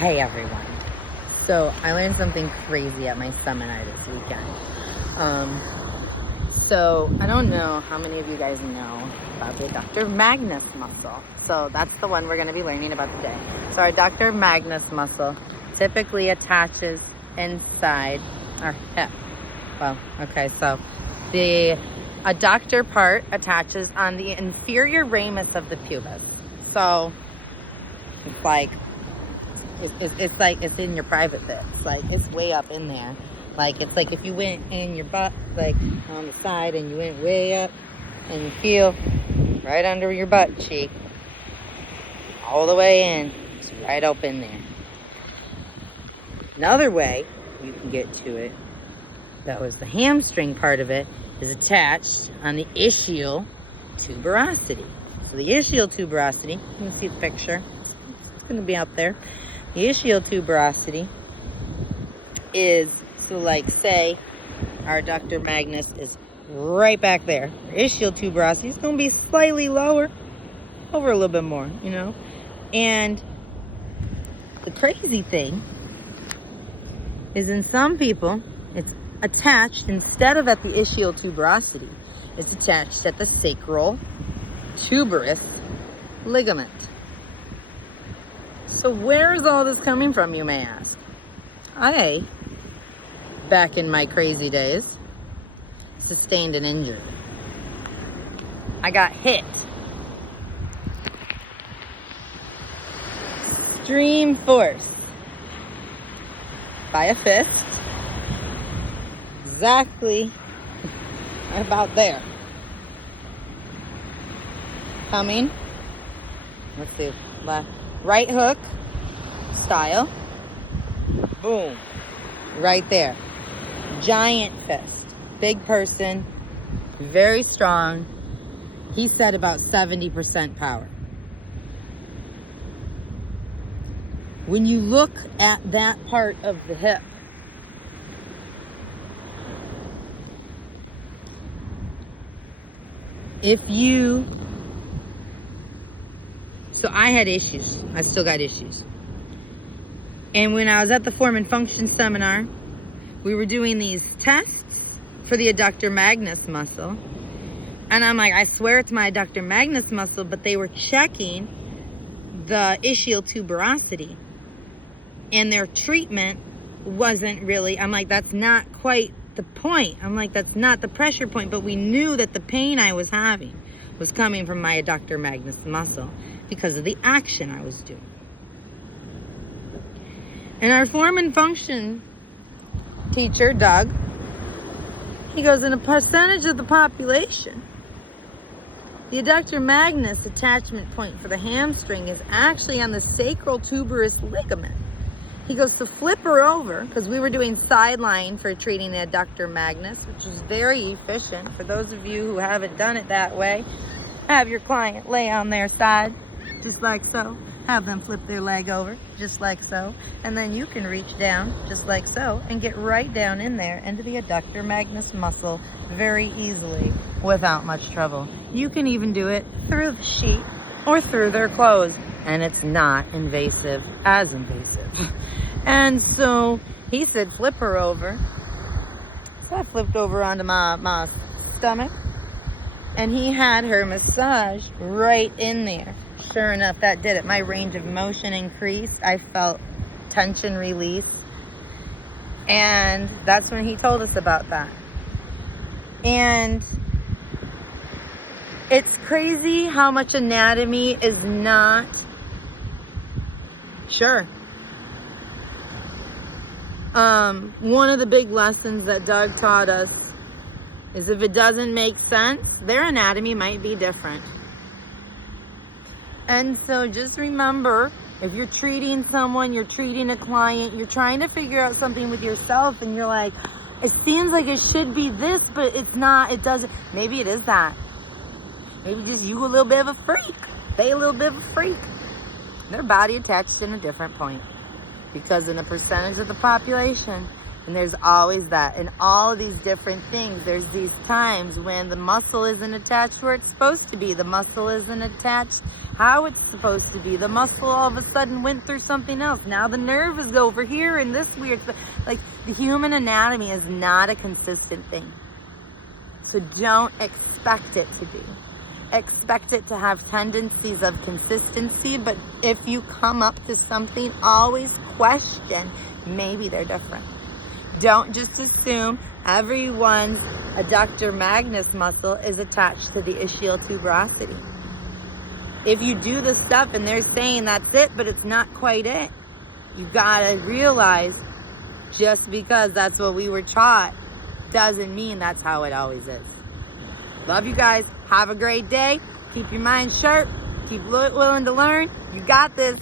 Hey everyone. So I learned something crazy at my seminar this weekend. So I don't know how many of you guys know about the adductor magnus muscle. So that's the one we're going to be learning about today. So our adductor magnus muscle typically attaches inside our hip. Well, okay, so the adductor part attaches on the inferior ramus of the pubis. So it's like it's in your private bit. Like it's way up in there. Like it's like if you went in your butt, like on the side, and you went way up, and you feel right under your butt cheek, all the way in. It's right up in there. Another way you can get to it, that was the hamstring part of it, is attached on the ischial tuberosity. So the ischial tuberosity, you can see the picture. It's going to be out there. The ischial tuberosity is, so like say our adductor magnus is right back there. Our ischial tuberosity is going to be slightly lower, over a little bit more, you know. And the crazy thing is in some people, it's attached, instead of at the ischial tuberosity, it's attached at the sacral tuberous ligament. So where is all this coming from, you may ask? I, back in my crazy days, sustained an injury. I got hit. Extreme force by a fist. Exactly about there. Coming. Let's see. Left. Right hook style. Boom. Right there. Giant fist. Big person. Very strong. He said about 70% power. When you look at that part of the hip, so I had issues. I still got issues. And when I was at the Form and Function seminar, we were doing these tests for the adductor magnus muscle. And I'm like, I swear it's my adductor magnus muscle, but they were checking the ischial tuberosity. And their treatment wasn't really, I'm like, that's not quite the point. I'm like, that's not the pressure point. But we knew that the pain I was having was coming from my adductor magnus muscle because of the action I was doing. And our Form and Function teacher, Doug, he goes, in a percentage of the population, the adductor magnus attachment point for the hamstring is actually on the sacral tuberous ligament. He goes, so flip her over, because we were doing sideline for treating the adductor magnus, which was very efficient. For those of you who haven't done it that way, have your client lay on their side, just like so. Have them flip their leg over, just like so. And then you can reach down, just like so, and get right down in there into the adductor magnus muscle very easily without much trouble. You can even do it through the sheet or through their clothes, and it's not invasive, as invasive. And so he said, flip her over. So I flipped over onto my stomach, and he had her massage right in there. Sure enough, that did it. My range of motion increased. I felt tension release. And that's when he told us about that. And it's crazy how much anatomy is not sure. One of the big lessons that Doug taught us is if it doesn't make sense, their anatomy might be different. And so just remember, if you're treating someone, you're treating a client, you're trying to figure out something with yourself, and you're like, it seems like it should be this, but it's not, it doesn't. Maybe it is that. Maybe just you a little bit of a freak. They a little bit of a freak. Their body attached in a different point. Because in a percentage of the population, and there's always that, in all of these different things, there's these times when the muscle isn't attached where it's supposed to be. The muscle isn't attached how it's supposed to be. The muscle all of a sudden went through something else. Now the nerve is over here and this weird stuff. Like, the human anatomy is not a consistent thing. So don't expect it to be. Expect it to have tendencies of consistency, but if you come up to something, always question, maybe they're different. Don't just assume everyone's adductor magnus muscle is attached to the ischial tuberosity. If you do the stuff and they're saying that's it, but it's not quite it, you gotta realize just because that's what we were taught doesn't mean that's how it always is. Love you guys. Have a great day. Keep your mind sharp. Keep willing to learn. You got this.